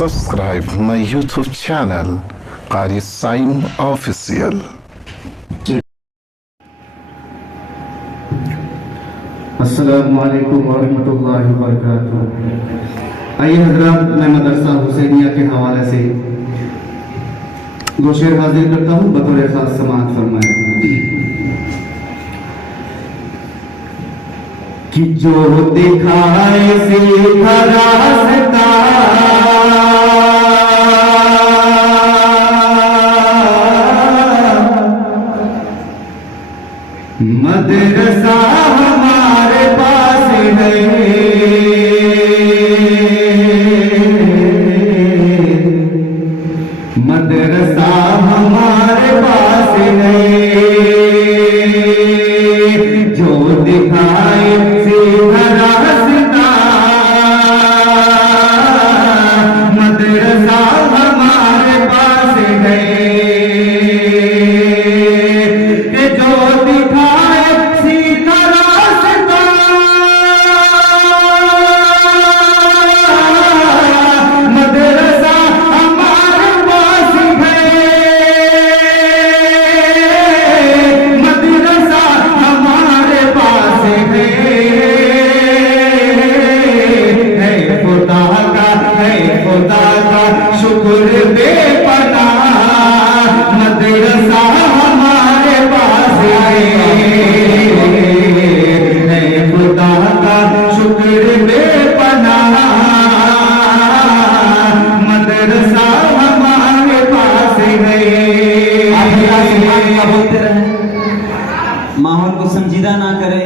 subscribe my YouTube channel, Qari Saim Official. السلام علیکم ورحمۃ اللہ وبرکاتہ۔ آئیے حضرات، میں مدرسہ حسینیہ کے حوالے سے دو شعر حاضر کرتا ہوں، بطور خاص سماعت فرمائیں۔ کہ جو دکھائے سیدھا راستہ مدرسہ ہمارے پاس ہے، مدرسہ ہمارے پاس ہے، جو دکھائے سیدھا راستہ مدرسہ ہمارے پاس ہے، جو دکھائے سیدھا راستہ مدرسہ ہمارے پاس ہے، مدرسہ ہمارے پاس ہے، خدا کا شکر بے پناہ مدرسہ ہمارے پاس ہے، خدا کا شکر بے پناہ مدرسہ ہمارے پاس ہے۔ بولتے رہے، ماحول کو سنجیدہ نہ کرے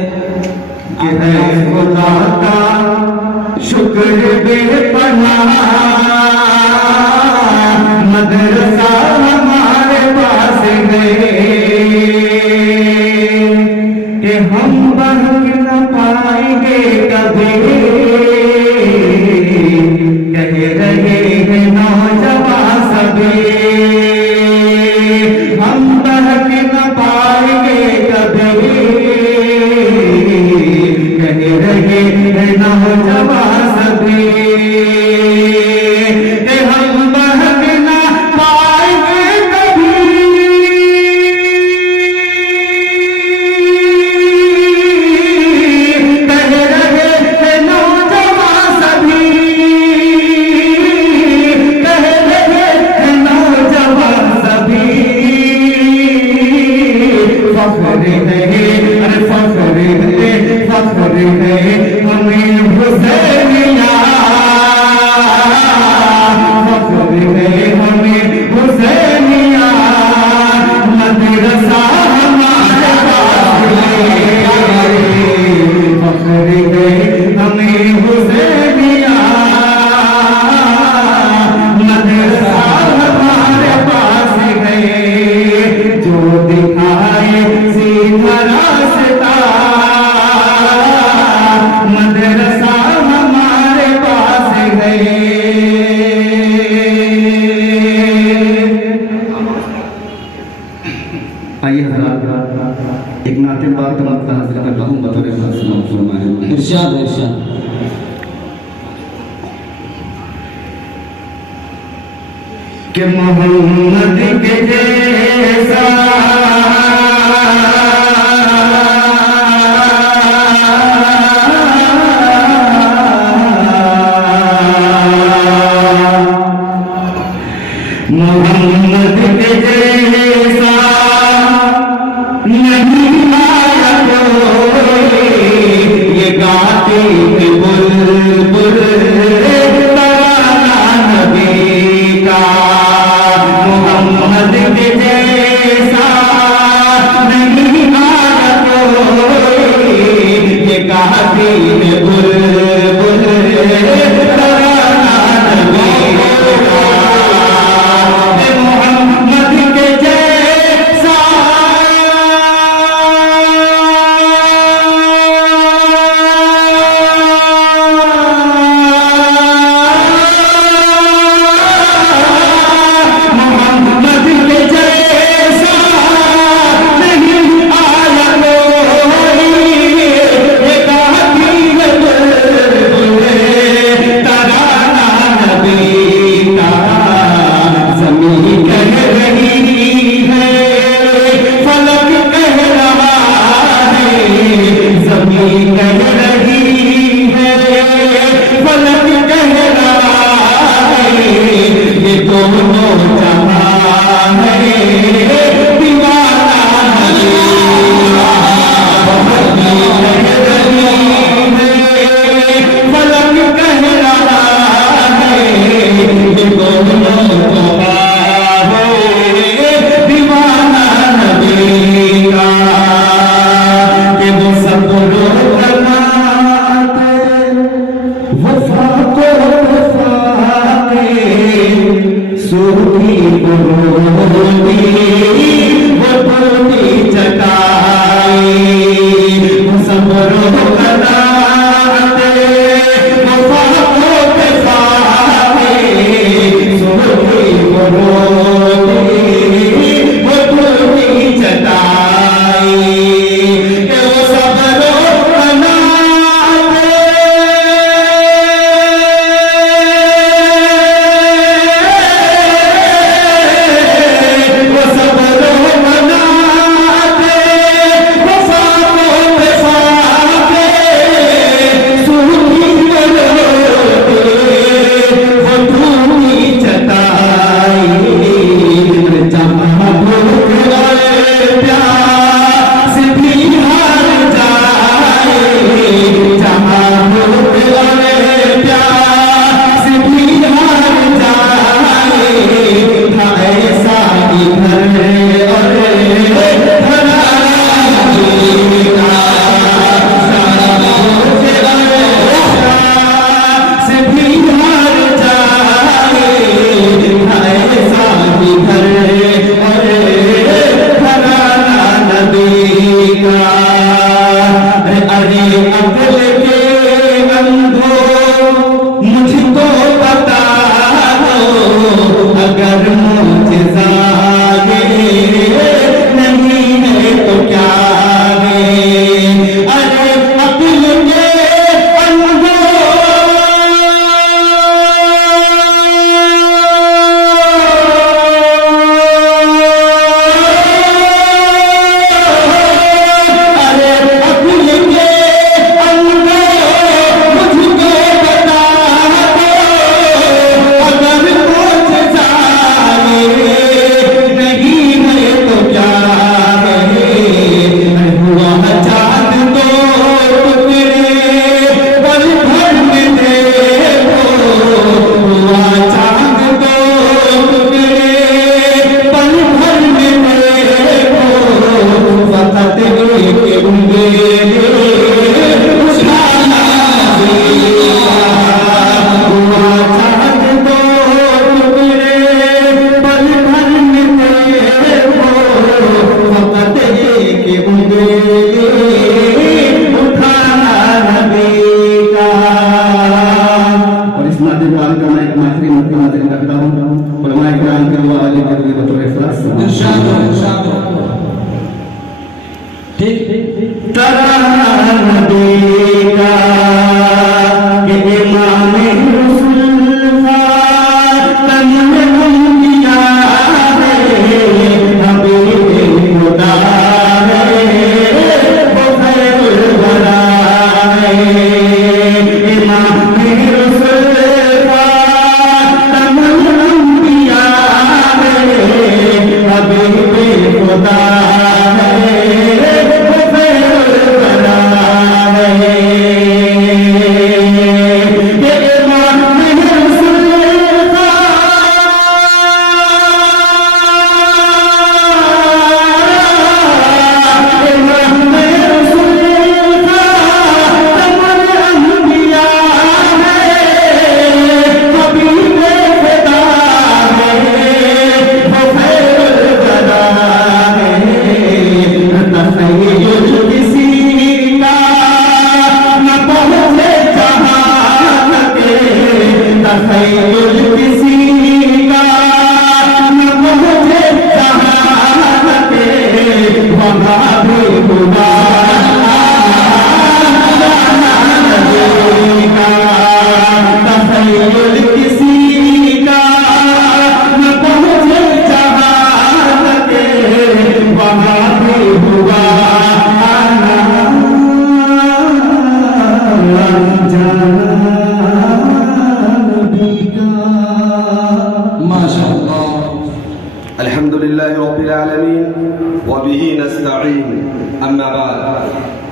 کہ ہے خدا کا شکر بے پناہ مدرسہ ہمارے پاس ہے، کہ ہم بہک نہ پائیں گے کبھی، کہہ رہے ہیں نوجوان سبھی، ہم بہک نہ پائیں گے کبھی، کہہ رہے ہیں نوجوان سبھی، کہ ہم بہک نہ پائیں گے کبھی، کہہ رہے ہیں نوجوان سبھی، کہہ رہے ہیں نوجوان سبھی، فخر ہے، ارے فخر ہے، فخر ہے ہمیں حسینیہ، فخر ہے ہمیں حسینیہ، مدرسہ ہمارے پاس ہے، فخر ہے ہمیں حسینیہ، مدرسہ ہمارے پاس ہے، جو دکھائے سیدھا راستہ مدرسہ ہمارے پاس ہے۔ آئیے حضرات، ایک نعت پاک کا مقطع حاصل کرتا ہوں، بطور خاص سماعت فرمائیں۔ ارشاد ارشاد۔ کہ محمد کے جیسا محمد کے جیسا نہیں آیا کوئی، یہ گاتے ہیں بلبل ترانہ نبی کا، محمد کے جیسا نہیں آیا کوئی، یہ گاتے ہیں بلبل ترانہ نبی کا،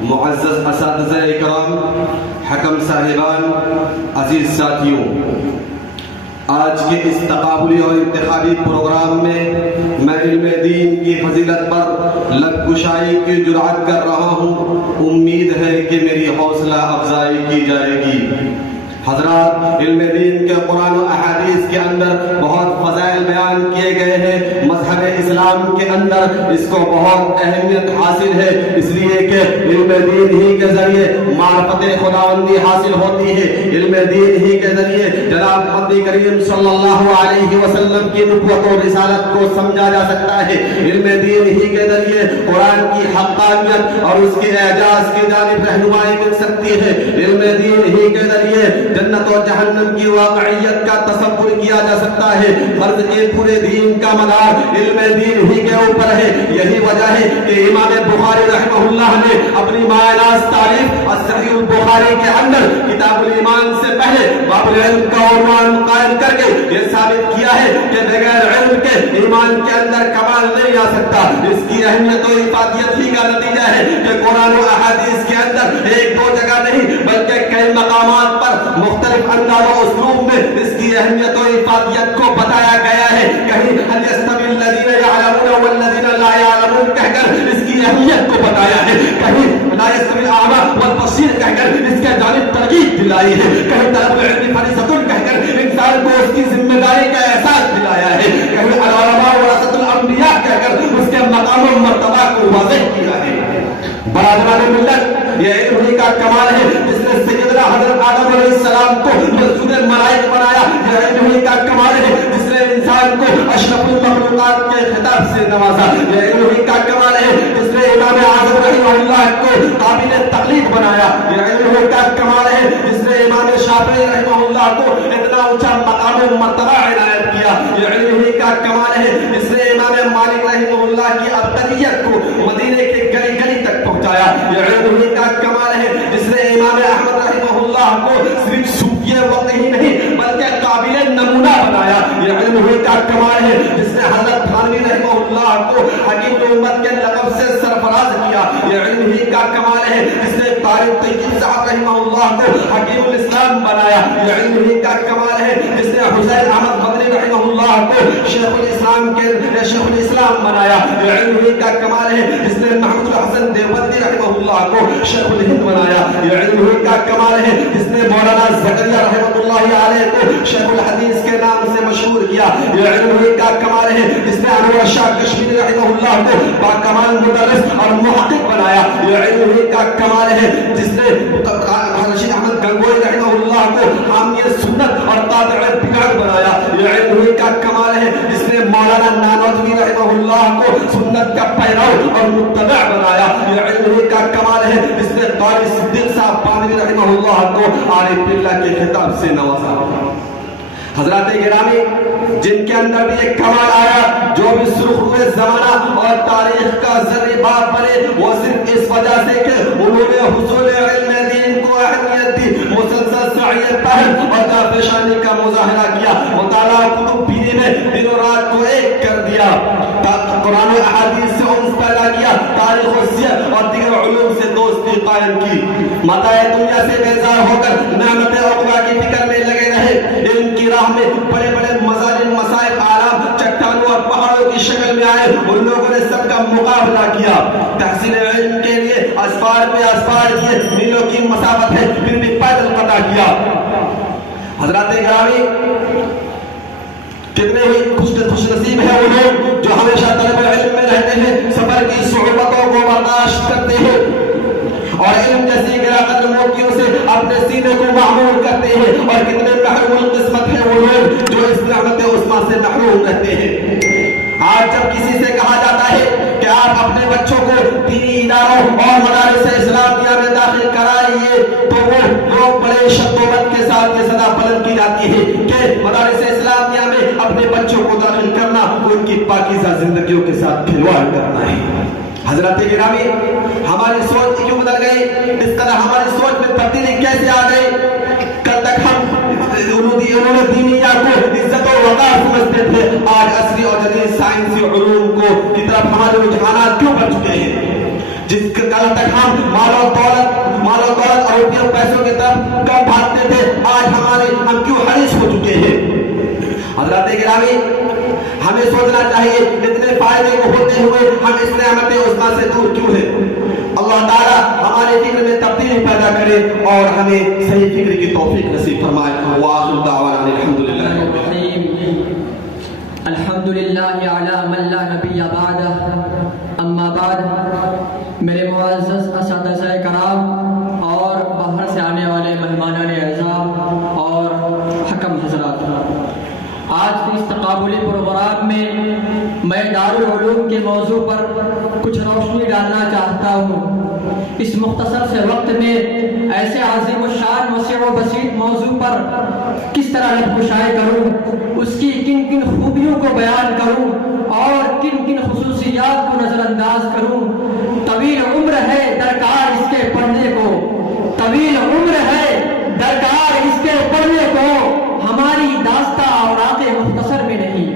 معزز اساتذہ اکرام، حکم صاحبان، عزیز ساتھیوں، آج کے اس تقابلی اور انتخابی پروگرام میں علم دین کی فضیلت پر لب کشائی کی جرأت کر رہا ہوں. امید ہے کہ میری حوصلہ افزائی کی جائے گی. حضرات، علم دین کے قرآن و احادیث کے اندر بہت فضائل بیان کیے گئے ہیں. مذہب اسلام کے اندر اس کو بہت اہمیت حاصل ہے، اس لیے کہ علم دین ہی کے ذریعے معرفت خداوندی حاصل ہوتی ہے. علم دین ہی کے ذریعے جناب نبی کریم صلی اللہ علیہ وسلم کی نبوت و رسالت کو سمجھا جا سکتا ہے. علم دین ہی کے ذریعے قرآن کی حقانیت اور اس کے اعجاز کی جانب رہنمائی مل سکتی ہے. علم دین ہی کے ذریعے جنت و جہنم کی واقعیت کا تصور کیا جا سکتا ہے. فرض کے پورے دین کا مدار علم دین ہی کے اوپر ہے. یہی وجہ ہے کہ امام بخاری رحمہ اللہ نے اپنی مایہ تعریف صحیح البخاری کے اندر کتاب الایمان سے پہلے باب العلم کا عنوان قائم کر کے یہ ثابت کیا ہے کہ بغیر علم کے ایمان کے اندر کمال نہیں آ سکتا. اس کی اہمیت و افادیت ہی کا نتیجہ ہے کہ قرآن و احادیث کے اندر ایک دو جگہ نہیں بلکہ کئی مقامات پر مختلف انداز و اسلوب میں اس کی اہمیت و افادیت کو بتایا گیا ہے. کہیں هل يستوي الذين يعلمون والذين لا يعلمون کہہ کر اس کی اہمیت کو بتایا ہے. کہیں لا يستوي الاعمى والبصير کہہ کر اس کے جانب ترغیب دلائی ہے. کہیں طلب العلم فریضۃ کہہ کر انسان کو اس کی ذمہ داری کا احساس دلایا ہے. کہیں العلماء ورثۃ الانبیاء کہہ کر اس کے مقام و مرتبہ کو واضح کیا ہے. برادران ملت، یہ علم ہی کا کمال ہے جس نے سیدنا حضرت آدم علیہ السلام کو مسجود الملائک بنایا. یہ علم ہی کا کمال ہے جس نے انسان کو اشرف المخلوقات کے خطاب سے نوازا. یہ علم ہی کا کمال ہے جس نے امام اعظم رحمہ اللہ کو قابل تقلید بنایا. یہ علم ہی کا کمال ہے جس نے امام شافعی رحمہ اللہ کو اتنا اونچا مقام و مرتبہ عنایت کیا. یہ علم ہی کا کمال ہے جس نے امام مالک رحمہ اللہ کی ابتدیت کو مدینے کے گلی گلی تک پہنچایا. یہ علم ہی کا کمال ہے جس نے امام احمد رحمہ اللہ کو صرف صوفی وقت ہی نہیں بلکہ قابل نمونہ بنایا. یہ علم ہی کا کمال ہے جس نے حضرت تھانوی رحمہ اللہ کو حکیم الامت کے لقب سے سرفراز کیا. یہ علم ہی کا کمال ہے جس نے طارق طیب صاحب رحمہ اللہ کو حکیم الاسلام بنایا. یہ علم ہی کا کمال ہے جس نے حسین احمد مدنی رحمہ اللہ کو شیخ الاسلام بنایا. یہ علم ہی کا کمال ہے جس نے محمود الحسن دیوبندی رحمہ اللہ کو شیخ الہند بنایا. یہ علم ہی کا کمال ہے جس نے مولانا زکریا رحمۃ اللہ علیہ کو شیخ الحدیث کے نام سے مشہور کیا. یہ علم ہی کا کمال ہے جس نے انور شاہ کشمیری رحمہ اللہ کو باکمال مدرس اور محقق بنایا. یہ علم ہی کا کمال ہے جس نے رشید احمد گنگوئی رحمہ اللہ کو حامی سنت اور قاطع بدعت بنایا. یہ علم ہی کا کمال ہے جس نے مولانا نانوتوی رحمہ اللہ کو سنت کا پیرو اور متبع بنایا. یہ علم ہی کا کمال ہے جس نے قاری صدیق صاحب پانوی رحمہ اللہ کو عارف باللہ کے خطاب سے نوازا. حضرات گرامی، جن کے اندر بھی ایک کمال آیا جو بھی سرخ ہوئے زمانہ اور تاریخ کا ذری باب بنے، وہ صرف اس وجہ سے کہ انہوں نے حصول علم دین کو اہمیت دی، مسلسل سعی پہل اور جانفشانی کا مظاہرہ کیا، مطالعہ کتب پینے میں دن و رات کو ایک کر دیا، قرآن و احادیث سے انس پیدا کیا، تاریخ و سیر اور دیگر علوم سے دوستی قائم کی، متاع دنیا سے بیزار ہو کر نعمت عقبہ کی فکر میں لگے رہے. علم کی راہ میں بڑے بڑے مظالم، مصائب، آلام چٹانوں اور پہاڑوں کی شکل میں آئے، ان لوگوں نے سب کا مقابلہ کیا. تحصیل علم کے لیے اسفار پہ اسفار کیے، میلوں کی مسافت ہے پھر بھی پیدل قطع کیا. حضرات گرامی، کتنے ہی خوش نصیب ہیں وہ لوگ جو ہمیشہ طلب علم میں رہتے ہیں، سفر کی صعوبتوں کو برداشت کرتے ہیں اور علم جیسی گرا قدر موتیوں سے اپنے سینے کو معمور کرتے ہیں. اور کتنے محروم القسمت ہیں وہ لوگ جو اس نعمت عظمیٰ سے محروم رہتے ہیں. آج جب کسی سے کہا جاتا ہے کہ آپ اپنے بچوں کو دینی اداروں اور مدارس اسلامیہ میں داخل کرائیے تو وہ لوگ بڑے شد و بد کے ساتھ یہ صدا بلند کی جاتی ہے کہ مدارس اسلامیہ میں اپنے بچوں کو داخل کرنا ان کی پاکیزہ زندگیوں کے ساتھ کھلواڑ کرنا ہے. حضرات گرامی، ہماری سوچ کیوں بدل گئی؟ اس قدر ہماری سوچ میں تبدیلی کیسے آ گئی؟ کل تک ہم انہوں نے دینیات کو عزت و وقار سمجھتے تھے، آج عصری اور جدید سائنسی علوم کی طرف ہمارے رجحانات کیوں بڑھ چکے ہیں؟ جس کل تک ہم مال و دولت اور روپیوں پیسوں کی طرف کم بھاگتے تھے، آج ہم کیوں حریص ہو چکے ہیں؟ گرامی، ہمیں سوچنا چاہیے اتنے فائدے کو ہوتے ہوئے ہم اس نعمت عظمیٰ سے دور کیوں ہیں۔ اللہ تعالیٰ ہمارے فکر میں تبدیلی پیدا کرے اور ہمیں صحیح فکر کی توفیق نصیب فرمائے۔ وآخر دعوانا الحمدللہ۔ الحمدللہ علی من لا نبی بعدہ، اما بعد، میرے معزز اساتذہ کرام اور باہر سے آنے والے مہمانان اعزام اور حکم حضرات، آج کے اس تقابلی پروگرام میں دارالعلوم کے موضوع پر کچھ روشنی ڈالنا چاہتا ہوں۔ اس مختصر سے وقت میں ایسے عظیم الشان وسیع و بسیط موضوع پر کس طرح لب گشائی کروں، اس کی کن کن خوبیوں کو بیان کروں اور کن کن خصوصیات کو نظر انداز کروں۔ طویل عمر ہے درکار اس کے پڑھنے کو، طویل عمر ہے درکار اس کے پڑھنے کو، ہماری داستہ اوراق مختصر میں نہیں۔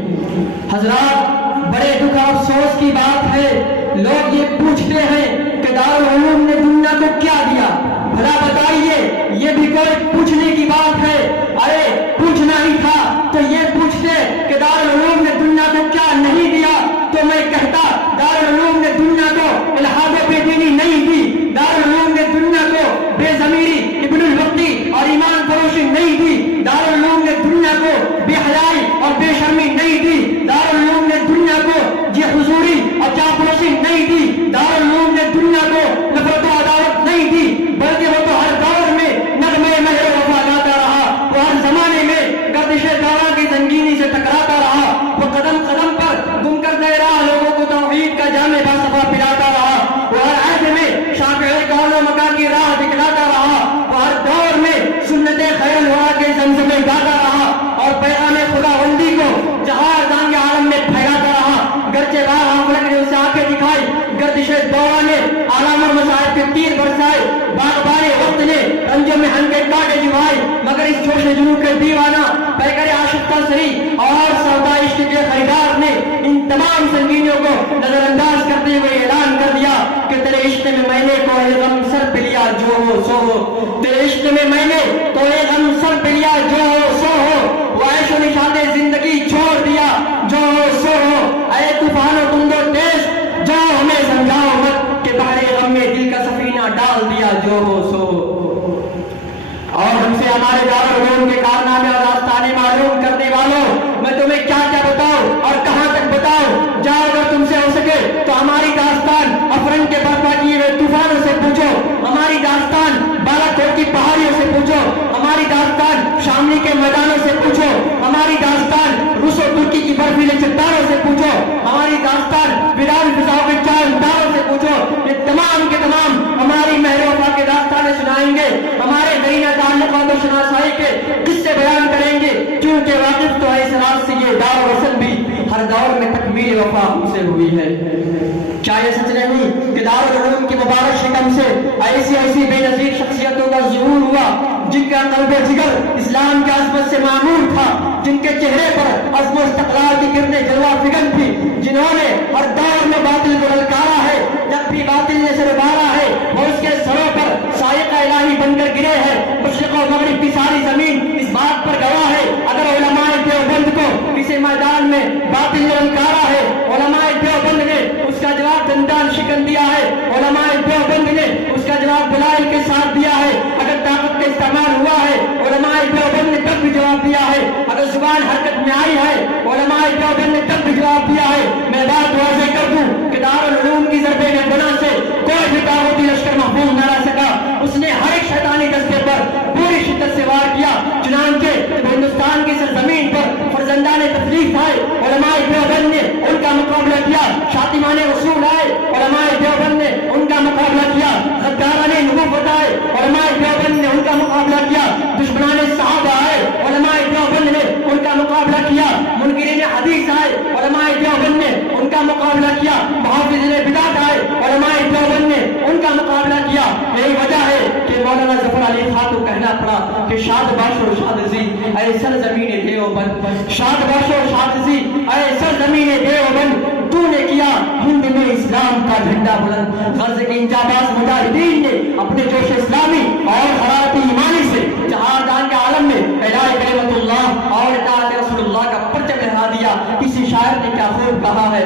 حضرات، بڑے دکھ اور افسوس کی بات ہے، لوگ یہ پوچھتے ہیں کہ دارالعلوم نے دنیا کو کیا دیا؟ بھلا بتائیے، یہ بھی کوئی پوچھنے کی بات ہے؟ ارے پوچھنا ہی تھا تو یہ پوچھتے کہ دارالعلوم نے دنیا کو کیا نہیں دیا، تو میں کہتا دارالعلوم نے دنیا کو الحاد و بے دینی نہیں دی، دارالعلوم نے دنیا کو بے ضمیری، ابن الوقتی اور ایمان فروشی نہیں دی، دارالعلوم نے دنیا کو بے حیائی اور بے شرمی نہیں دی، دارالعلوم نے دنیا کو جی حضوری اور چاپلوسی نہیں دی، دارالعلوم نے دنیا کو نفرت و عداوت نہیں دی، بلکہ وہ تو ہر دور میں نغمے مہر و وفا گاتا رہا، وہ ہر زمانے میں گردش دورہ کی زنگینی سے ٹکراتا رہا، وہ قدم قدم پر گم کرتے رہا، لوگوں کو توحید کا جامع باصفا پلاتا رہا، وہ ہر عہد میں شافعی قول و مکان کی راہ دکھلاتا رہا، وہ ہر دور میں سنت خیر الورا کے زمزمے گاتا رہا اور پیغام خداوندی کو جہاں دانگ عالم میں پھیلاتا رہا۔ گرچہ راہ آفرک نے اسے آنکھیں دکھائی، گردش دورہ نے عالم اور مصائب کے تیر برسائے، باغبان وقت نے رنج میں ہن کے کاٹے جمائے، مگر اس جوش جنو کے دیوانہ پیکر عاشق کا سری اور سودا عشق کے خریدار نے ان تمام سنگینیوں کو نظر انداز کرتے ہوئے اعلان کر دیا کہ تیرے عشق میں میں نے کوئی غم سر پہ لیا جو ہو سو ہو، تیرے عشق میں میں نے کوئی غم سر پہ لیا جو ہو سو ہو، وہ عیش و نشاط زندگی چھوڑ دیا جو ہو سو ہو، اے طوفان و تند و تیز جو ہمیں سمجھاؤ مت کہ بحر غم میں دل کا سفینہ ڈال دیا جو ہو سو ہو۔ اور ہم سے ہمارے دارالعلوم کے کارنامے اور داستانیں معلوم کرنے والوں، میں تمہیں کیا کیا بتاؤں اور کہاں تک بتاؤں؟ جاؤ اگر تم سے ہو سکے تو ہماری داستان افرن کے برپا کیے ہوئے طوفانوں سے پوچھو، ہماری داستان بالا کوٹ کی پہاڑیوں سے پوچھو، ہماری داستان شاملی کے میدانوں سے پوچھو، ہماری داستان روس و ترکی کی برفیلے چٹانوں سے پوچھو، ہماری داستان ویران فضاؤں کے چار تاروں سے پوچھو۔ یہ تمام کے تمام ہماری مہر وفا کے داستانیں سنائیں گے، ہمارے درینہ تعلقات و شناسائی کے قصے بیان کریں گے، کیونکہ واقف تو ہے اس راز سے یہ دار و رسل بھی ہر دور میں تکمیل وفا ہم سے ہوئی ہے۔ کیا یہ سچ نہیں کہ دارالعلوم کی مبارک شکم سے ایسی بے نظیر شخصیتوں کا ظہور ہوا جن کا قلب جگر اسلام کی عظمت سے معمور تھا، جن کے چہرے پر عزم و استقلال کی کرنیں جلوہ فکن تھی، جنہوں نے ہر دور میں باطل کو للکارا ہے، جب بھی باطل نے سر ابھارا ہے وہ اس کے سروں پر سائقہ الہی بن کر گرے ہیں۔ مشرق و مغرب کی ساری زمین اس بات پر گواہ ہے، اگر علماء دیوبند کو کسی میدان میں باطل نے للکارا ہے، علماء دیوبند نے اس کا جواب دندان شکن دیا ہے، علماء دیوبند نے اس کا جواب دلائل کے ساتھ دیا ہے، اگر طاقت کا استعمال ہوا ہے علماء دیوبند نے تب بھی جواب دیا ہے، اگر زبان حرکت میں آئی ہے علماء دیوبند نے تب بھی جواب دیا ہے۔ میں بات واضح کر دوں کہ دارالعلوم کی ضرب گناہ سے کوئی بھی طاغوتی لشکر محفوظ نہ رہ سکا، اس نے ہر ایک شیطانی دستے پر پوری شدت سے وار کیا، چنانچہ ہندوستان کی سرزمین پر فرزندان تفلیق آئے علماء دیوبند نے ان کا مقابلہ کیا، شاطمان رسول آئے علماء دیوبند نے ان کا مقابلہ کیا، غداران نبوت آئے علماء دیوبند نے ان کا مقابلہ کیا، دشمنان صحابہ آئے علماء دیوبند نے ان کا مقابلہ کیا، منکرین حدیث آئے علماء دیوبند نے ان کا مقابلہ کیا، محافظین بدعت آئے علماء دیوبند نے ان کا مقابلہ کیا۔ یہی وجہ ہے کہ مولانا ظفر علی خان کو کہنا پڑا کہ شاد باش اور شاد زی اے سرزمین دیوبند، شاد باش اور شاد زی اے سرزمین دیوبند، تو نے کیا ہند میں اسلام کا جھنڈا بلند۔ غرض کے انجاباز مجاہدین نے اپنے جوش اسلامی اور حرارت ایمانی سے جہاں دان کے عالم میں اعلاء کلمت اللہ اور اطاعت رسول اللہ کا پرچم لہرا شاعر نے کیا خوب کہا ہے،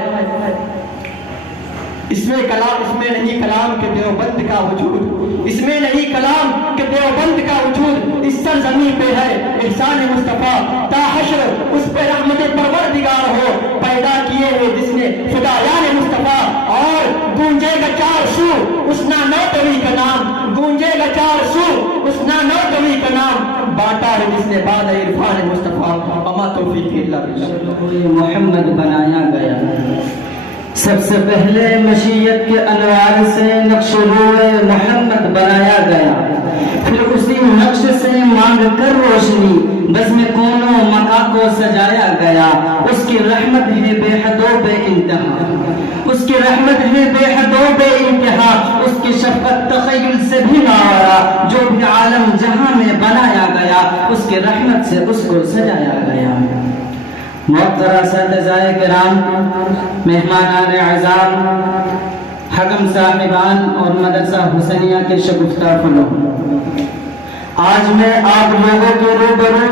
اس میں نہیں کلام کہ دیوبند کا وجود، اس میں نہیں کلام کہ دیوبند کا وجود، اس سرزمین پہ ہے احسان مصطفیٰ تا حشر اس پہ رحمت پروردگار ہو، پیدا کیے ہیں جس نے فدایان مصطفیٰ، اور گونجے گا چار سو اس نانوتوی کا نام، گونجے گا چار سو اس نانوتوی کا نام، بانٹا ہے جس نے بعد عرفان مصطفیٰ، اما توفیق الا باللہ۔ محمد بنایا گیا سب سے پہلے مشیت کے انوار سے نقش روئے محمد بنایا گیا، پھر اسی نقش سے مانگ کر روشنی بزم کون و مکا کو سجایا گیا، اس کی رحمت ہے بے حد و بے انتہا، اس کی رحمت ہے بے حد و بے انتہا، اس کی شفقت تخیل سے بھی ناورا، جو بھی عالم جہاں میں بنایا گیا اس کی رحمت سے اس کو سجایا گیا۔ محترم اساتذہ کرام، مہمانان اعزام، حکم صاحبان اور مدرسہ حسینیہ کے شگفتہ فنوں، آج میں آپ لوگوں کے روبرو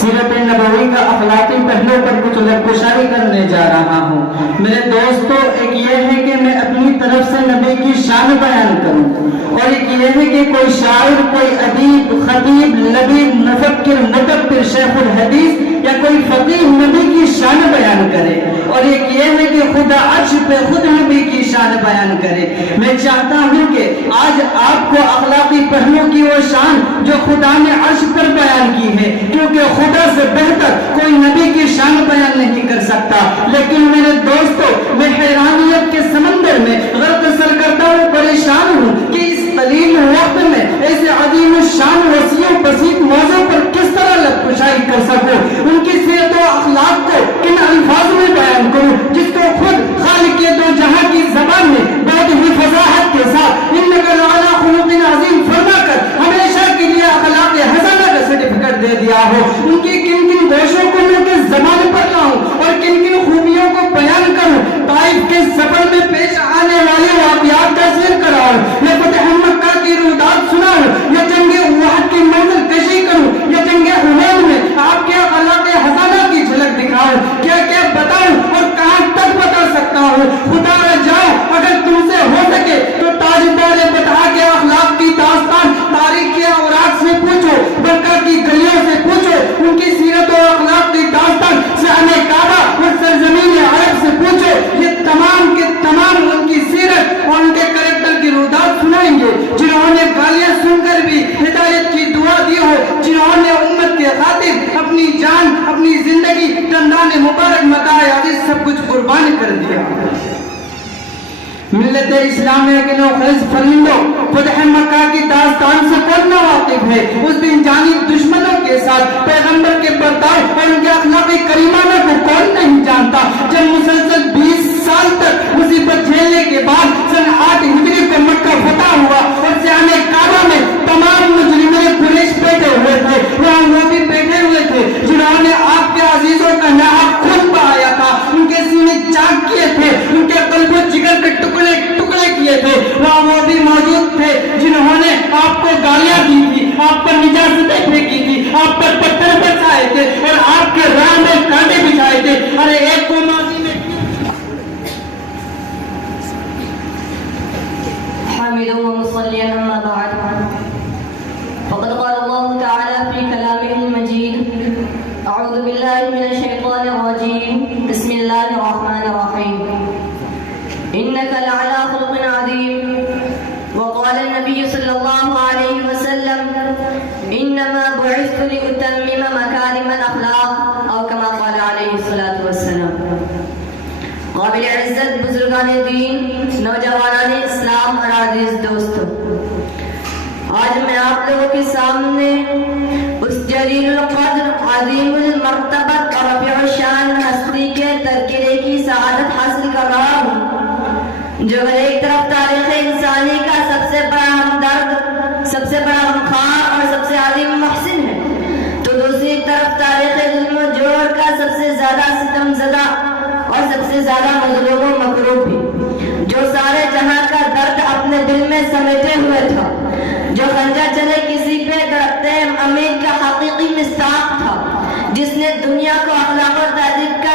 سیرت نبوی کا اخلاقی پہلو پر کچھ لبکشائی کرنے جا رہا ہوں۔ میرے دوستو، ایک یہ ہے کہ میں اپنی طرف سے نبی کی شان بیان کروں، اور ایک یہ ہے کہ کوئی شاعر، کوئی ادیب، خطیب، لبیب، مفکر، مدبر، شیخ الحدیث یا کوئی فقیہ نبی کی شان بیان کرے، اور ایک یہ ہے کہ خدا عرش پہ خود نبی کی شان بیان کرے۔ میں چاہتا ہوں کہ آج آپ کو اخلاقی پہلو کی وہ شان جو خدا نے عرش پر بیان کی ہے، کیونکہ خدا سے بہتر کوئی نبی کی شان بیان نہیں کر سکتا۔ لیکن میرے دوستو، میں حیرانیت کے سمندر میں غرق سرگردہ و پریشان ہوں کہ اس قلیل وقت میں ایسے عظیم شان وسیع و بسیط موضوع پر کس طرح لبکشائی کر سکوں، ان کی سیرت و اخلاق کو کن الفاظ میں بیان کروں جس کو خود خالق دو جہاں کی زبان میں بہت ہی فصاحت کے ساتھ انک لعلی خلق عظیم فرما کر ہمیشہ کے لیے اخلاق حسنہ کا سرٹیفکیٹ دے دیا ہو، ان کی کن کن گوشوں کو میں کے زبان پر لاؤں اور کن کن خوبیوں کو بیان کروں، طائف کے سفر میں پیش آنے والے واقعات کا ذکر کراؤں، یا فتح مکہ کی رودات سناؤں، یا جنگ احد کی منزل کشی کروں، یا جنگ حنین میں آپ کے اخلاق حسنہ کی جھلک دکھاؤں، کیا کیا بتاؤں اور کہاں تک بتا سکتا ہوں۔ خدا نہ جاؤ اگر تم سے ہو سکے تو تاجدار بطحا کے اخلاق کی داستان تاریخ کے اوراق سے پوچھو، مکہ کی گلیوں سے پوچھو، ان کی سیرت و اخلاق کی داستان شأن کعبہ اور سرزمین عرب سے پوچھو، یہ تمام کے تمام ان کی سیرت اور ان کے کریکٹر کی رودات سنائیں گے، جنہوں نے گالیاں سن کر بھی ہدایت کی دعا دی ہو، جنہوں نے امت کے خاطر اپنی جان، اپنی زندگی، دندان مبارک، متاع عزیز سب کچھ قربان کر دیا۔ ملت اسلامیہ کے نوخیز فرندوں، فتح مکہ کی داستان سے کون نہ واقف ہے؟ اس دن جانب دشمنوں کے ساتھ پیغمبر کے برتاؤ اور ان کے اخلاقی کریمانہ کو کون نہیں جانتا؟ جب مسلسل 20 سال تک مصیبت جھیلنے کے بعد سن 8 ہجری کو مکہ فتح ہوا اور صحن کعبہ میں تمام مجرمین قریش بیٹھے ہوئے تھے، وہاں وہ بھی بیٹھے ہوئے تھے جنہوں نے آپ کے عزیزوں کا ناحق خون بہایا تھا، ان کے سینے چاک کیے تھے، ان کے قلب و جگر کے ٹکڑے کیے تھے، وہاں وہ بھی موجود تھے جنہوں نے آپ کو گالیاں دی تھی، آپ پر نجاستیں پھینکی تھی، آپ پر پتھر برسائے تھے اور آپ کے راہ میں کانٹے بچھائے تھے۔ ارے ایک کو ماضی میں حامدا ومصليا اما بعد فقد قال الله تعالى في كلامه المجيد اعوذ بالله من الشيطان الرجيم بسم الله الرحمن الرحيم انك لعلى خلق عظيم وقال النبي صلى الله عليه وسلم انما بعثت لاتمم مكارم الاخلاق او كما قال عليه الصلاه والسلام۔ قابل عزت بزرگان دین، نوجوانان اسلام اور عزیز دوستو، آج میں آپ لوگوں کے سامنے اس جلیل القدر، عظیم المرتبت اور رفیع الشان ہستی کے تذکرے کی سعادت حاصل کر رہا ہوں، جو ایک طرف تاریخ انسانی کا سب سے بڑا ہمدرد، سب سے بڑا غمخوار اور سب سے عظیم محسن ہے، تو دوسری طرف تاریخ ظلم و جور کا سب سے زیادہ ستم زدہ اور سب سے زیادہ مظلوم و مکروب بھی، جو سارے جہاں کا درد اپنے دل میں سمیٹے ہوئے تھا، جو خنجر چلے کسی پہ درخت امید کا حقیقی مصداق تھا، جس نے دنیا کو اخلاق و تہذیب کا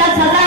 10,000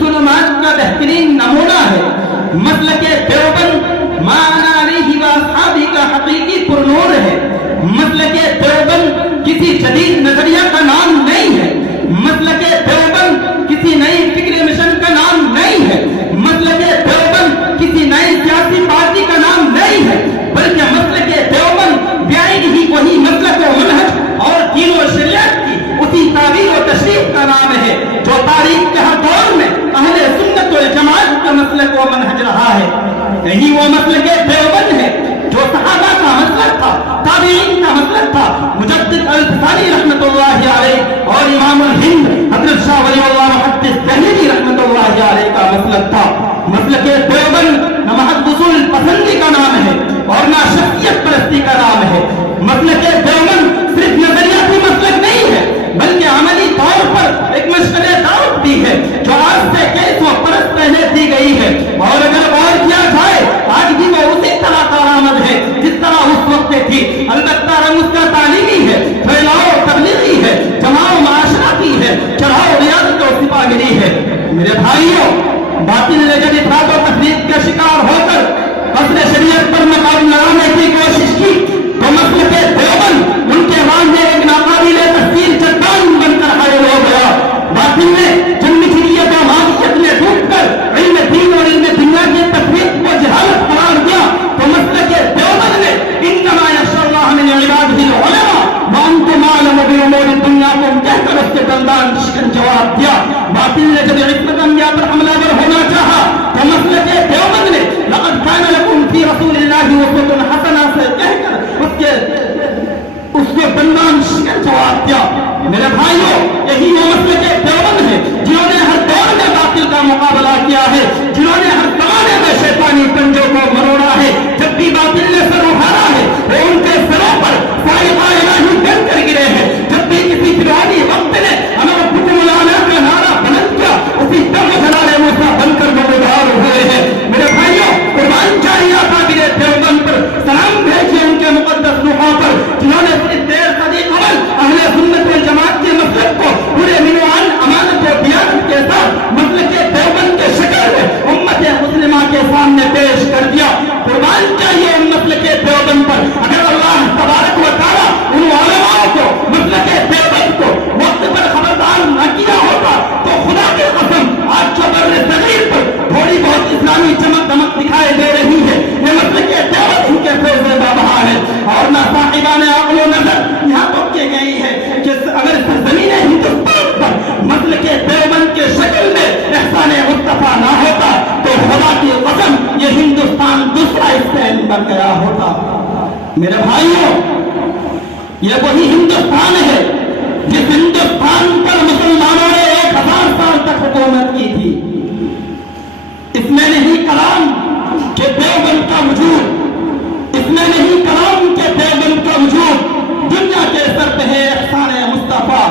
ظلمات کا بہترین نمونہ ہے۔ مسلک دیوبند ما انا علیہ واصحابی کا حقیقی پرنور ہے۔ مسلک دیوبند کسی جدید نظریہ کا نام نہیں ہے۔ مسلک دیوبند کسی نئی فکر مشن کا نام نہیں ہے۔ مسلک دیوبند کسی نئی سیاسی پارٹی کا نام نہیں ہے، بلکہ مسلک دیوبند بعین ہی وہی مسلک و منہج اور دین و شریعت کی اسی تعبیر و تشریح کا نام ہے جو تاریخ کے ہر دور میں اہل سنت و جماعت کا مسلک و منہج رہا ہے۔ یہی وہ مسلک دیوبند ہے جو صحابہ کا مسلک تھا، تابعین کا مسلک تھا، مجدد الفسانی رحمۃ اللہ علیہ اور امام الہند حضرت شاہ ولی اللہ محدث دہلوی رحمۃ اللہ علیہ کا مسلک تھا۔ مسلک دیوبند نہ محض اصول پسندی کا نام ہے اور نہ شخصیت پرستی کا نام ہے۔ مسلک دیوبند صرف نظریاتی مسلک نہیں ہے بلکہ عملی طور پر ایک مشعل دعوت بھی ہے جو آج سے کئی سو برس پہلے دی گئی ہے، اور اگر غور کیا جائے آج بھی وہ اسی طرح کارآمد ہے جس طرح اس وقت تھی، البتہ رنگ اس کا تعلیمی ہے، پھیلاؤ تبلیغی ہے، جماؤ معاشرتی ہے، چڑھاؤ ریاضت اور سپاہی ہے۔ میرے بھائیوں، باطل نے جب افراط و تفریق کا شکار ہو کر اصل شریعت پر مقابلہ لڑانے کی کوشش کی تو مسلک دیوبند ان کے ماننے ایک ناقابل تفسیر چٹان بن کر حائل ہو گیا۔ باطل نے جن مشریت و معاشیت میں ڈوب کر علم دین اور علم دنیا کی تفریق کو جہالت قرار دیا تو مسلک دیوبند نے انما یخشی اللہ من عبادہ العلماء وانتم اعلم بامور دنیاکم کہہ کر اس کے دندان شکن جواب دیا۔ باطل نے جب عصمت انبیاء پر حملہ ور ہونا چاہا تو مسلک دیوبند نے لقد کان لکم فی رسول اللہ اسوۃ حسنہ سے کہہ کر اس کے دندان شکن جواب دیا۔ میرے بھائیوں، یہی وہ مسلک دیوبند ہے جنہوں نے ہر دور میں باطل کا مقابلہ کیا ہے، جنہوں نے ہر زمانے میں شیطانی پنجوں کو مروڑا ہے۔ جب بھی باطل نے سر اٹھایا ہے وہ ان کے سروں پر صاعقہ الہی گر کر گرے ہیں۔ جب بھی کسی فرعونی وقت نے ہمیں حکم لانا کا نعرہ بلند کیا اسی دم جلال موسیٰ بن کر مددگار ہوئے ہیں۔ میرے بھائیوں، قربان جاریہ تعبیر دیوبند پر سلام بھیجیے ان کے مقدس روحوں پر جنہوں نے صرف 1.5 صدی قبل اہل سنت والجماعت کے مسلک کو پورے منوان امانت و دیانت کے ساتھ مسلک دیوبند کے شکل میں امت مسلمہ کے سامنے پیش کر دیا۔ قربان چاہیے ان مسلک دیوبند پر۔ اگر اللہ تبارک و تعالیٰ ان علماء کو مسلک دیوبند کو وقت پر خبردار نہ کیا ہوتا تو خدا کی قسم آج جو بر صغیر پر تھوڑی بہت اسلامی چمک دمک دکھائی دے رہی ہے یہ مسلک دیوبند ان کے فیض بابہا ہے، اور نہ صاحبان عقل و نظر یہاں تک کہ گئی ہے کہ اگر زمین ہندوستان پر مسلک دیوبند کے شکل میں احسان مصطفیٰ نہ ہوتا تو خدا کی قسم یہ ہندوستان دوسرا اسپین بن گیا ہوتا۔ میرے بھائیوں، یہ وہی ہندوستان ہے جس ہندوستان پر مسلمانوں نے 1000 سال تک حکومت کی تھی۔ اس میں نہیں کلام کہ دیوبند کا وجود، اس میں نہیں کلام کہ دیوبند کا وجود دنیا کے سر پہ ہے احسان مصطفیٰ۔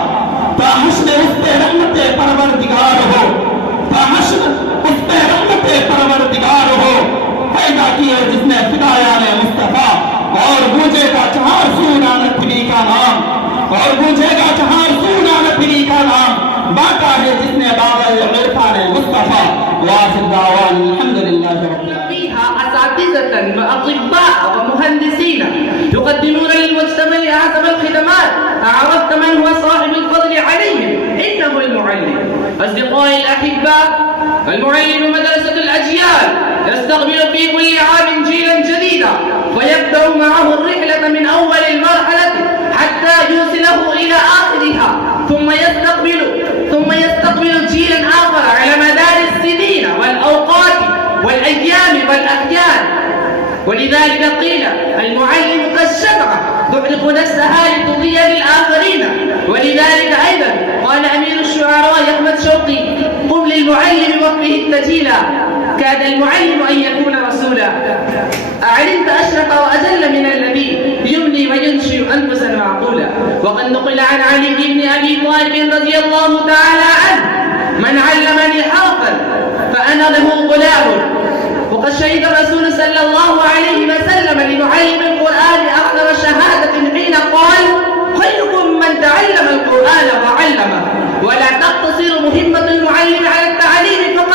تاحشر اس پہ رحمت پروردگار ہو، تاحشر اس پہ رحمت پروردگار ہو، پیدا کیے جس نے فدایان مصطفیٰ، اور گونجے گا چہار سو نانک پھری کا نام، اور گونجے گا چہار سو نانک پھری کا نام، باقا ہے جس نے باغ عرفان مصطفیٰ۔ وآخر دعوانا الحمد للہ رب العالمین۔ فيها أساتذة وأطباء ومهندسين يقدمون للمجتمع أعظم الخدمات. أعرفت من هو صاحب الفضل عليهم؟ إنه المعلم. أصدقائي الأحباء، المعلم مدرسة الأجيال يستقبل في كل عام جيلا جديدا ويبدأ معه الرحلة من أول المرحلة حتى يوصله إلى آخرها، ثم يستقبل جيلا آخر على مدار السنين والأوقات والأيام والأحيان. ولذلك قيل المعلم كالشمعة تحرق نفسها لتضيء للآخرين. ولذلك أيضا قال أمير الشعراء أحمد شوقي: قم للمعلم وقفه التجيلا، كاد المعلم أن يكون رسولا. أعلمت أشرف وأجل من الذي يملي وينشئ أنفسا معقولا. وقد نقل عن علي بن أبي طالب رضي الله تعالى عنه: من علمني حرفا فأنا له غلام. وقد شهد الرسول صلى الله عليه وسلم لمعلم القرآن أكثر شهادة حين قال: خيركم من تعلم القرآن وعلمه. ولا تقتصر مهمة المعلم على التعليم فقط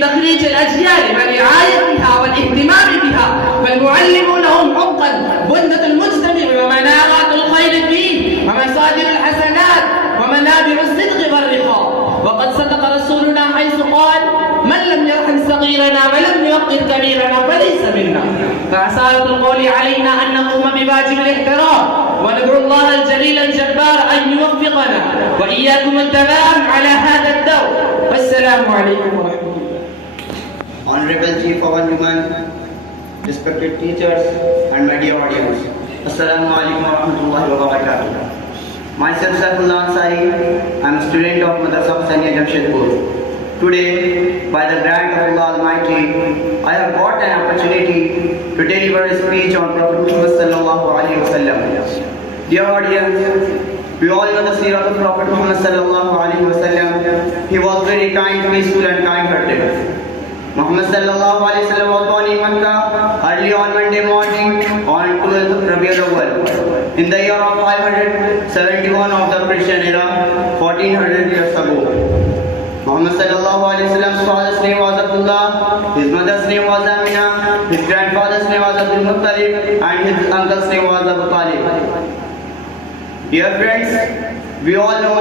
تخريج الأجيال ورعايتها والاهتمام بها، فالمعلمون هم حقا بنية المجتمع ومنارات الخير فيه ومصادر الحسنات ومنابع الصدق والرفاه. وقد صدق رسولنا حيث قال: من لم يرحم صغيرنا ولم يوقر كبيرنا فليس منا. فعسى القول علينا أن نقوم بواجب الاحترام وندعو الله الجليل الجبار أن يوفقنا وإياكم الدوام على هذا الدور. والسلام عليكم ورحمة الله. Honorable Chief of our Human, respected teachers and my dear audience, Assalamu alaikum wa rahmatullahi wa barakatuh. Myself Saifullah Ansari, I am a student of Madrasa Husainiyya Jamshedpur. Today, by the grant of Allah Almighty, I have got an opportunity to deliver a speech on Prophet Muhammad sallallahu alaihi wasallam. Dear audience, we all know the seerah of Prophet Muhammad sallallahu alaihi wasallam. He was very kind, peaceful and kind-hearted. Muhammad sallallahu alaihi wasallam was born in Makkah early on Monday morning on 12th of Rabiul Awwal in the year of 571 of the Christian era, 1400 years ago. Muhammad sallallahu alaihi wasallam's father's name was Abdullah, his mother's name was Amina, his grandfather's name was Abdul Muttalib, and his uncle's name was Abu Talib. Dear friends, we all know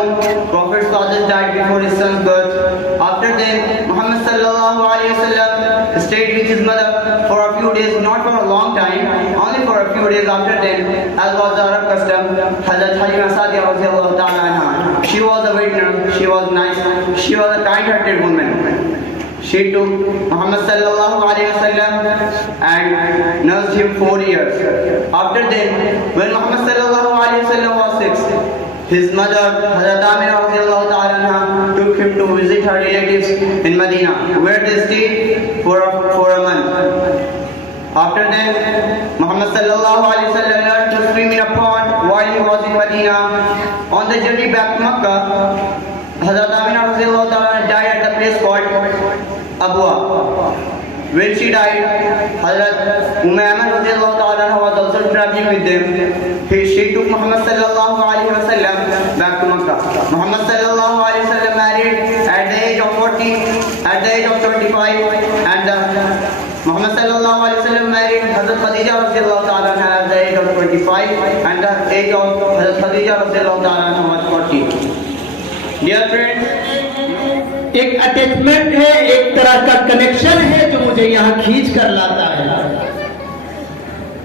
Prophet's father died before his son's birth. After then, Muhammad sallallahu alaihi wasallam stayed with his mother for a few days, not for a long time, only for a few days. After then, as was the Arab custom, Hazrat Halima Sadiya radhiyallahu ta'ala anha, she was a witness, she was nice, she was a kind-hearted woman. She took Muhammad sallallahu alaihi wasallam and nursed him 4 years. After then, when Muhammad sallallahu alaihi wasallam was 6, his mother, Hazrat Amina radhiyallahu ta'ala anha, took him to visit her relatives in Medina, where they stayed for a month. After then, Muhammad sallallahu alaihi wasallam learned to swim in a pond while he was in Medina. On the journey back to Makkah, Hazrat Amina radhiyallahu ta'ala died at the place called Abwa. When she died, Hazrat Ayman radhiyallahu ta'ala was also traveling with them. She took Muhammad sallallahu alaihi wasallam back to Makkah. Muhammad sallallahu alaihi wasallam married at the age of 40, at the age of 25, and Muhammad sallallahu alaihi wasallam married Hazrat Khadija radhiyallahu ta'ala at the age of 25, and the age of Hazrat Khadija radhiyallahu ta'ala was 40. Dear friends, ایک attachment ہے، ایک طرح کا connection ہے جو مجھے یہاں کھینچ کر لاتا ہے.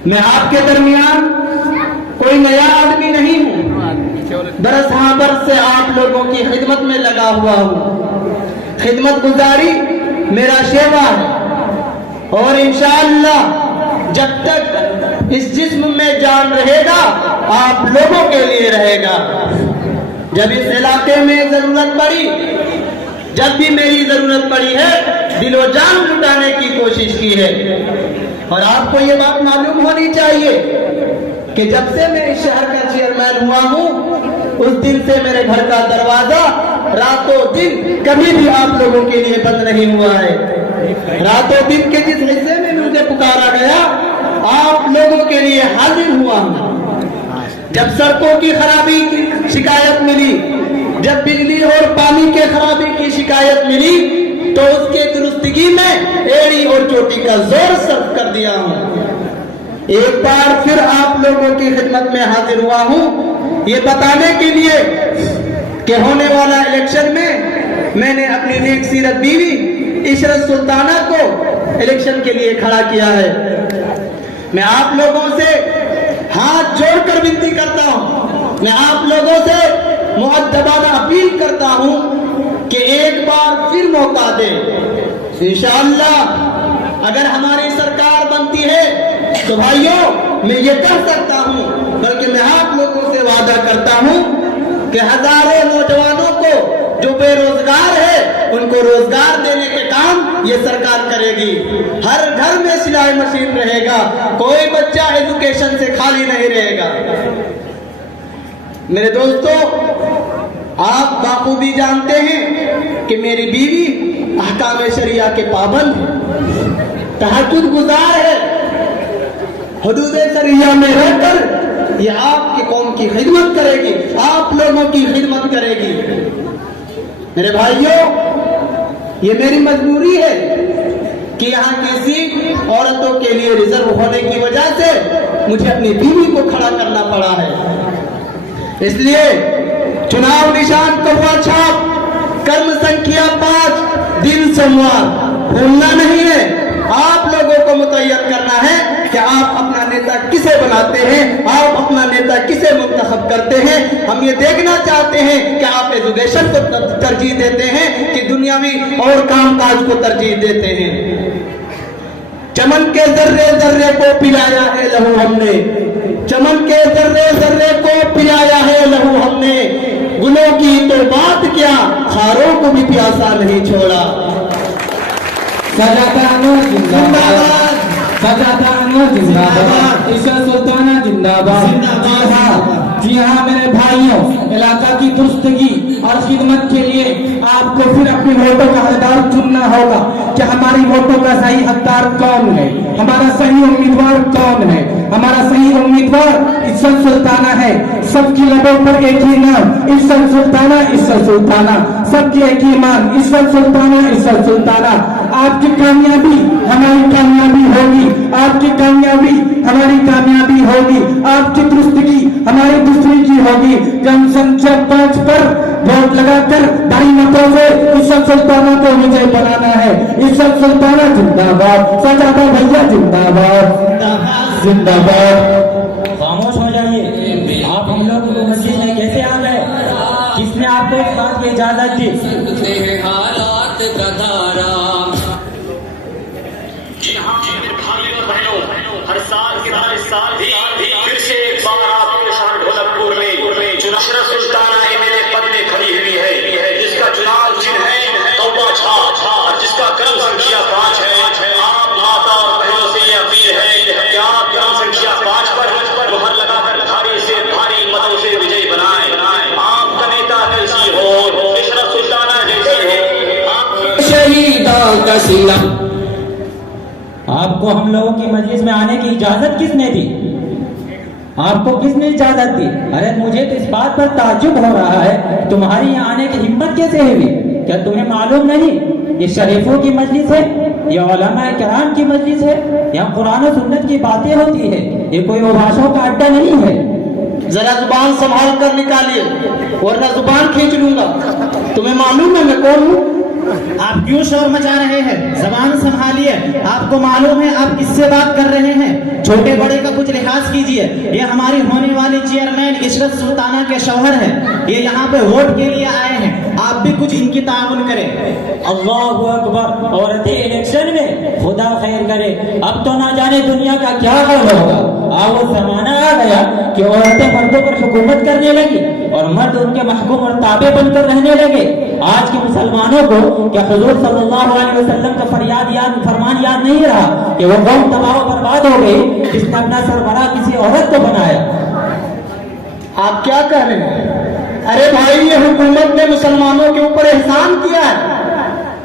میں آپ کے درمیان کوئی نیا آدمی نہیں ہوں، برس ہاں برس سے آپ لوگوں کی خدمت میں لگا ہوا ہوں. خدمت گزاری میرا شیوا ہے، اور انشاءاللہ جب تک اس جسم میں جان رہے گا آپ لوگوں کے لیے رہے گا. جب اس علاقے میں ضرورت پڑی، جب بھی میری ضرورت پڑی ہے، دل و جان لٹانے کی کوشش کی ہے. اور آپ کو یہ بات معلوم ہونی چاہیے کہ جب سے میں اس شہر کا چیئرمین ہوا ہوں، اس دن سے میرے گھر کا دروازہ راتوں دن کبھی بھی آپ لوگوں کے لیے بند نہیں ہوا ہے. راتوں دن کے جس حصے میں مجھے پکارا گیا، آپ لوگوں کے لیے حاضر ہوا ہوں. جب سڑکوں کی خرابی کی شکایت ملی، جب بجلی اور پانی کے خرابی کی شکایت ملی، تو اس کے درستگی میں ایڑی اور چوٹی کا زور صرف کر دیا ہوں. ایک بار پھر آپ لوگوں کی خدمت میں حاضر ہوا ہوں یہ بتانے کے لیے کہ ہونے والا الیکشن میں نے اپنی نیک سیرت بیوی عشرت سلطانہ کو الیکشن کے لیے کھڑا کیا ہے. میں آپ لوگوں سے ہاتھ جوڑ کر ونتی کرتا ہوں، میں آپ لوگوں سے مؤدبانہ اپیل کرتا ہوں کہ ایک بار پھر موقع دے. انشاءاللہ اگر ہماری سرکار بنتی ہے تو بھائیوں میں یہ کر سکتا ہوں، بلکہ میں آپ لوگوں سے وعدہ کرتا ہوں کہ ہزاروں نوجوانوں کو جو بے روزگار ہے ان کو روزگار دینے کے کام یہ سرکار کرے گی. ہر گھر میں سلائی مشین رہے گا، کوئی بچہ ایجوکیشن سے خالی نہیں رہے گا. میرے دوستو، آپ بخوبی جانتے ہیں کہ میری بیوی احکام شریعہ کے پابند ہے، تہجد گزار ہے، حدود شریعہ میں رہ کر یہ آپ کی قوم کی خدمت کرے گی، آپ لوگوں کی خدمت کرے گی. میرے بھائیوں، یہ میری مجبوری ہے کہ یہاں کی سیٹ عورتوں کے لیے ریزرو ہونے کی وجہ سے مجھے اپنی بیوی کو کھڑا کرنا پڑا ہے. اس لیے چناؤ نشان کوا چھاپ کرم سنکھیا 5 دل سموار بھولنا نہیں ہے. آپ لوگوں کو متعین کرنا ہے کہ آپ اپنا نیتا کسے بناتے ہیں, آپ اپنا نیتا کسے منتخب کرتے ہیں. ہم یہ دیکھنا چاہتے ہیں کہ آپ ایجوکیشن کو ترجیح دیتے ہیں کہ دنیاوی اور کام کاج کو ترجیح دیتے ہیں. چمن کے ذرے ذرے کو پلایا ہے لہو ہم نے, چمن کے ذرے ذرے کو پلایا ہے لہو ہم نے, گلوں کی تو بات کیا خاروں کو بھی پیاسا نہیں چھوڑا. سجادہ انور زندہ باد, سجادہ انور زندہ باد, عشرت سلطانہ زندہ باد. جی ہاں میرے بھائیوں, علاقہ کی درستگی اور خدمت کے لیے آپ کو پھر اپنی ووٹوں کا حقدار چننا ہوگا کہ ہماری ووٹوں کا صحیح حقدار کون ہے, ہمارا صحیح امیدوار کون ہے. ہمارا صحیح امیدوار عشرت سلطانہ ہے. سب کی لبوں پر ایک ہی نام عشرت سلطانہ, عشرت سلطانہ, سب کی ایک ہی ایمان عشرت سلطانہ, عشرت سلطانہ. آپ کی کامیابی ہماری کامیابی ہوگی, آپ کی کامیابی ہماری کامیابی ہوگی, آپ کی درستگی ہماری درستگی ہوگی. جب سنسد 5 پر ووٹ لگا کر بڑی متوں سے عشرت سلطانہ کو وجے بنانا ہے. عشرت سلطانہ زندہ باد, سجادہ بھیا زندہ باد, زندہ باد. خاموش ہو جائیے. آپ ہم لوگ کو مسجد میں کیسے آ گئے؟ کس نے آپ کو اس بات کی اجازت دی؟ حالات کا دارا. جی ہاں میرے بھائیوں اور بہنوں, ہر سال کے بعد اس سال بھی پھر سے ایک بار آپ کے شہر ڈھولک پور میں عشرت سلطانہ میرے پد میں کھڑی ہوئی ہے, جس کا چناؤ چن ہے کوا چھاپ اور جس کا کرم سنکھیا 5 ہے. آپ ماتا اور بہنوں سے یہ اپیل ہے کہ آپ کرم سنکھیا 5 پر مہر لگا کر بھاری سے بھاری متوں سے وجے بنائیں. آپ کا نیتا کیسی ہو, عشرت سلطانہ جیسی ہے. شہیدوں کا سینہ. آپ کو ہم لوگوں کی مجلس میں آنے کی اجازت کس نے دی؟ آپ کو کس نے اجازت دی؟ ارے مجھے تو اس بات پر تعجب ہو رہا ہے تمہاری یہاں آنے کی ہمت کیسے ہوئی؟ کیا تمہیں معلوم نہیں یہ شریفوں کی مجلس ہے, یہ علماء کرام کی مجلس ہے, یہاں قرآن و سنت کی باتیں ہوتی ہے, یہ کوئی اوباشوں کا اڈا نہیں ہے. ذرا زبان سنبھال کر نکالیے ورنہ زبان کھینچ لوں گا. تمہیں معلوم ہے میں کون ہوں؟ آپ کیوں شور مچا رہے ہیں؟ زبان سنبھالیے. آپ کو معلوم ہے آپ کس سے بات کر رہے ہیں؟ چھوٹے بڑے کا کچھ لحاظ کیجئے. یہ ہماری ہونے والی چیئرمین عشرت سلطانہ کے شوہر ہیں, یہ یہاں پہ ووٹ کے لیے آئے ہیں. آپ بھی کچھ ان کی تعاون کریں. اللہ اکبر. عورتیں الیکشن میں, خدا خیر کرے. اب تو نہ جانے دنیا کا کیا حال ہوگا. وہ زمانہ آ گیا کہ عورتیں مردوں پر حکومت کرنے لگی اور مرد ان کے محکوم اور تابع بن کر رہنے لگے. آج کے مسلمانوں کو کیا حضور صلی اللہ علیہ وسلم کا فرمان یاد نہیں رہا کہ وہ قوم تباہ و برباد ہو گئی جس نے اپنا سربراہ کسی عورت کو بنایا؟ آپ کیا کہہ رہے ہیں؟ ارے بھائی, یہ حکومت نے مسلمانوں کے اوپر احسان کیا ہے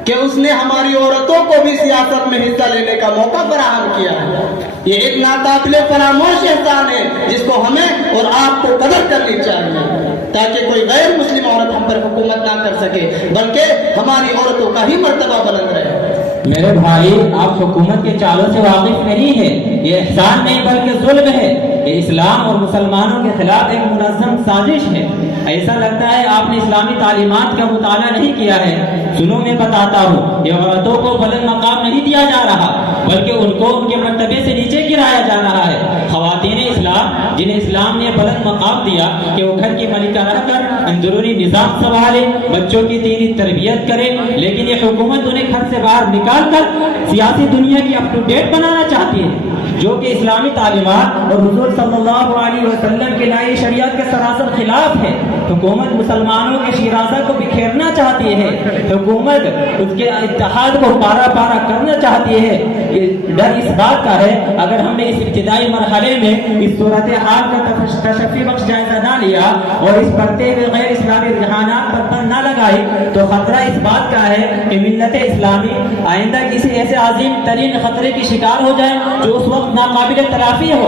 کہ اس نے ہماری عورتوں کو بھی سیاست میں حصہ لینے کا موقع فراہم کیا ہے. یہ ایک ناقابل فراموش احسان ہے جس کو ہمیں اور آپ کو قدر کرنی چاہیے تاکہ کوئی غیر مسلم عورت ہم پر حکومت نہ کر سکے بلکہ ہماری عورتوں کا ہی مرتبہ بلند رہے. میرے بھائی, آپ حکومت کے چالوں سے واقف نہیں ہے. یہ احسان نہیں بلکہ ظلم ہے. یہ اسلام اور مسلمانوں کے خلاف ایک منظم سازش ہے. ایسا لگتا ہے آپ نے اسلامی تعلیمات کا مطالعہ نہیں کیا ہے. سنو میں بتاتا ہوں, یہ عورتوں کو بلند مقام نہیں دیا جا رہا بلکہ ان کو ان کے مرتبے سے نیچے گرایا جا رہا ہے. خواتین اسلام جنہیں اسلام نے بلند مقام دیا کہ وہ گھر کی ملکہ رہ کر اندرونی نظام سنبھالے, بچوں کی دینی تربیت کرے, لیکن یہ حکومت انہیں گھر سے باہر نکال کر سیاسی دنیا کی اپ ٹو ڈیٹ بنانا چاہتی ہے جو کہ اسلامی تعلیمات اور حضور صلی اللہ علیہ وسلم کے نئی شریعت کے سراسر خلاف ہے. حکومت مسلمانوں کے شیرازہ کو بکھیرنا چاہتی ہے. حکومت اس کے اتحاد کو پارا پارا کرنا چاہتی ہے. یہ ڈر اس بات کا ہے اگر ہم نے اس ابتدائی مرحلے میں اس صورتحال کا تشفی بخش جائزہ نہ لیا اور اس بڑھتے ہوئے غیر اسلامی رجحانات پر بند نہ لگائی تو خطرہ اس بات کا ہے کہ ملت اسلامی آئندہ کسی ایسے عظیم ترین خطرے کی شکار ہو جائے جو اس وقت ناقابل تلافی ہو.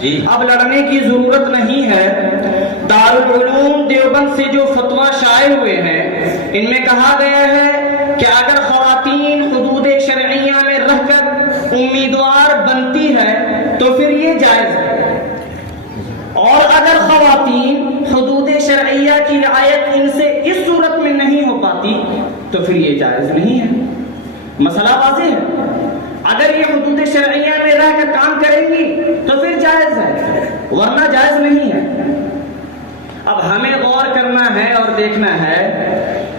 اب لڑنے کی ضرورت نہیں ہے. دارالعلوم دیوبند سے جو فتویٰ شائع ہوئے ہیں ان میں کہا گیا ہے کہ اگر خواتین حدود شرعیہ میں رہ کر امیدوار بنتی ہے تو پھر یہ جائز ہے، اور اگر خواتین حدود شرعیہ کی رعایت ان سے اس صورت میں نہیں ہو پاتی تو پھر یہ جائز نہیں ہے. مسئلہ واضح ہے. اگر یہ حدود شرعیہ میں رہ کر کام کریں گی تو پھر جائز ہے، ورنہ جائز نہیں ہے. اب ہمیں غور کرنا ہے اور دیکھنا ہے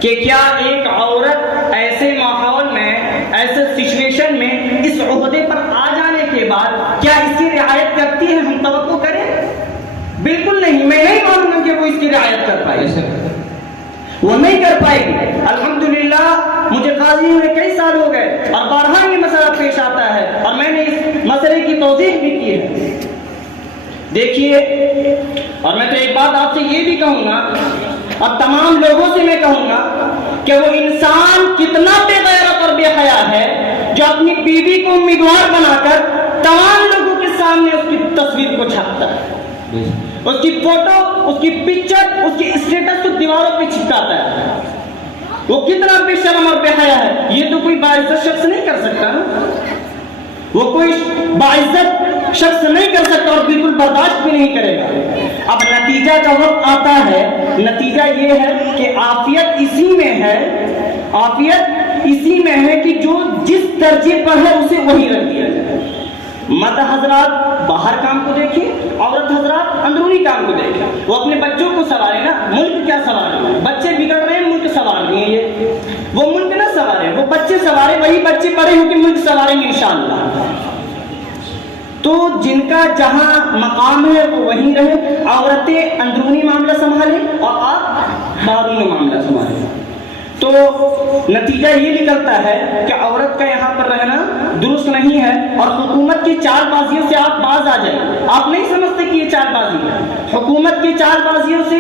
کہ کیا ایک عورت ایسے ماحول میں، ایسے سچویشن میں اس عہدے پر آ جانے کے بعد کیا اس کی رعایت کرتی ہے؟ ہم توقع کریں؟ بالکل نہیں. میں نہیں مانوں کہ وہ اس کی رعایت کر پائے، وہ نہیں کر پائے گی. الحمدللہ مجھے قاضی ہوئے کئی سال ہو گئے اور بارہا یہ مسئلہ پیش آتا ہے اور میں نے اس مسئلے کی توضیح بھی کی ہے. دیکھیے، اور میں تو ایک بات آپ سے یہ بھی کہوں گا اور تمام لوگوں سے میں کہوں گا کہ وہ انسان کتنا بے غیرت اور بے حیا ہے جو اپنی بیوی کو امیدوار بنا کر تمام لوگوں کے سامنے اس کی تصویر کو چھاپتا ہے، اس کی فوٹو، اس کی پکچر، اس کی اسٹیٹس کو دیواروں پہ چپکاتا ہے. وہ کتنا بے شرم اور بے حیا ہے. یہ تو کوئی باعزت شخص نہیں کر سکتا نا، وہ کوئی باعزت شخص نہیں کر سکتا اور بالکل برداشت بھی نہیں کرے گا. اب نتیجہ کا وقت آتا ہے، نتیجہ یہ ہے کہ عافیت اسی میں ہے، عافیت اسی میں ہے کہ جو جس درجے پر ہے اسے وہی رکھ دیا جائے. مرد حضرات باہر کام کو دیکھیں، عورت حضرات اندرونی کام کو دیکھیں. وہ اپنے بچوں کو سنوارے نا، ملک کیا سنوارے؟ بچے بگڑ رہے ہیں، ملک سنوار رہے ہیں. یہ وہ ملک نہ سنوارے، وہ بچے سنوارے. وہی بچے بڑے ہو کے ملک سنواریں گے انشاءاللہ. تو جن کا جہاں مقام ہے وہ وہیں رہے. عورتیں اندرونی معاملہ سنبھالیں اور آپ باہرونی معاملہ سنبھالیں. تو نتیجہ یہ نکلتا ہے کہ عورت کا یہاں پر رہنا درست نہیں ہے اور حکومت کی چال بازیوں سے آپ باز آ جائیں. آپ نہیں سمجھتے کہ یہ چال بازی ہے. حکومت کی چال بازیوں سے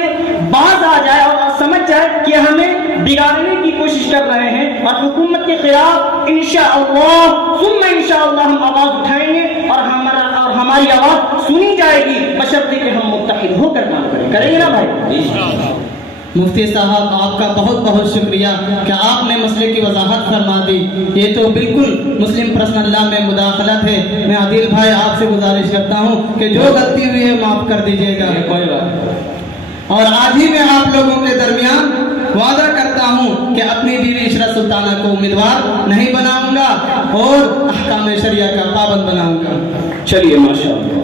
باز آ جائے اور سمجھ جائے کہ ہمیں بگاڑنے کی کوشش کر رہے ہیں اور حکومت کے خلاف انشاءاللہ ثم انشاءاللہ ہم آواز اٹھائیں گے اور ہماری آواز سنی جائے گی، بشرطے کہ ہم متحد ہو کر کام کریں. کریں گے نا بھائی؟ مفتی صاحب آپ کا بہت بہت شکریہ کہ آپ نے مسئلے کی وضاحت فرما دی. یہ تو بالکل مسلم پرسنل لا میں مداخلت ہے. میں عادل بھائی آپ سے گزارش کرتا ہوں کہ جو غلطی ہوئی ہے معاف کر دیجیے گا. کوئی بات. اور آج ہی میں آپ لوگوں کے درمیان وعدہ کرتا ہوں کہ اپنی بیوی عشرت سلطانہ کو امیدوار نہیں بناؤں گا اور احکام شریعہ کا پابند بناؤں گا. چلیے ماشاءاللہ.